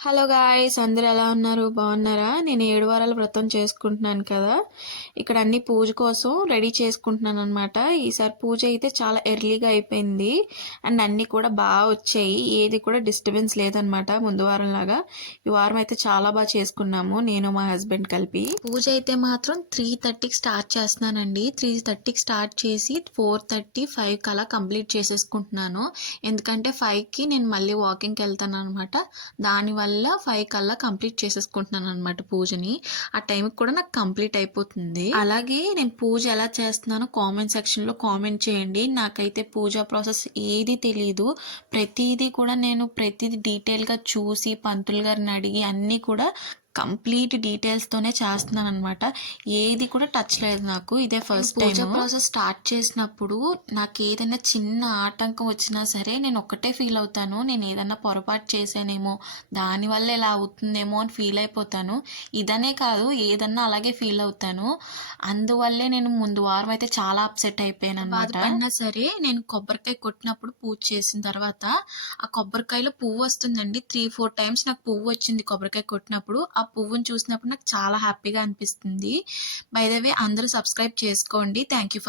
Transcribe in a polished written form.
Hello guys, అందరూ ఎలా ఉన్నారు? బాగున్నారా? నేను 7 వారాల వ్రతం చేసుకుంటున్నాను కదా. ఇక్కడ అన్ని పూజ కోసం రెడీ చేసుకుంటున్నాను అనమాట. ఈసారి పూజ అయితే చాలా ఎర్లీగా అయిపోయింది అండ్ అన్నీ కూడా బాగా వచ్చాయి. ఏది కూడా డిస్టర్బెన్స్ లేదనమాట ముందు వారం లాగా. ఈ వారం అయితే చాలా బాగా చేసుకున్నాము, నేను మా హస్బెండ్ కలిపి. పూజ అయితే మాత్రం 3:30కి స్టార్ట్ చేస్తున్నానండి. 3:30కి స్టార్ట్ చేసి 4:30, 5 కలా కంప్లీట్ చేసేసుకుంటున్నాను. ఎందుకంటే 5కి నేను మళ్ళీ వాకింగ్కి వెళ్తాను అనమాట. దానివల్ల 5 కల్లా కంప్లీట్ చేసేసుకుంటున్నాను అనమాట పూజని. ఆ టైంకి కూడా నాకు కంప్లీట్ అయిపోతుంది. అలాగే నేను పూజ ఎలా చేస్తున్నానో కామెంట్ సెక్షన్లో కామెంట్ చేయండి. నాకైతే పూజా ప్రాసెస్ ఏది తెలియదు. ప్రతిదీ డీటెయిల్గా చూసి పంతులు గారిని అడిగి అన్నీ కూడా కంప్లీట్ డీటెయిల్స్తోనే చేస్తున్నాను అనమాట. ఏది కూడా టచ్ లేదు నాకు. ఇదే ఫస్ట్ టైం. పూజా ప్రాసెస్ స్టార్ట్ చేసినప్పుడు నాకు ఏదైనా చిన్న ఆటంకం వచ్చినా సరే నేను ఒక్కటే ఫీల్ అవుతాను, నేను ఏదైనా పొరపాటు చేసానేమో, దానివల్ల ఇలా అవుతుందేమో అని ఫీల్ అయిపోతాను. ఇదనే కాదు, ఏదన్నా అలాగే ఫీల్ అవుతాను. అందువల్లే నేను ముందు వారం అయితే చాలా అప్సెట్ అయిపోయాను అనమాట. బాధపడినా సరే నేను కొబ్బరికాయ కొట్టినప్పుడు పూజ చేసిన తర్వాత ఆ కొబ్బరికాయలో పువ్వు వస్తుందండి. 3-4 టైమ్స్ నాకు పువ్వు వచ్చింది కొబ్బరికాయ కొట్టినప్పుడు. ఆ పువ్వుని చూసినప్పుడు నాకు చాలా హ్యాపీగా అనిపిస్తుంది. బై ద వే అందరూ సబ్స్క్రైబ్ చేసుకోండి. Thank you for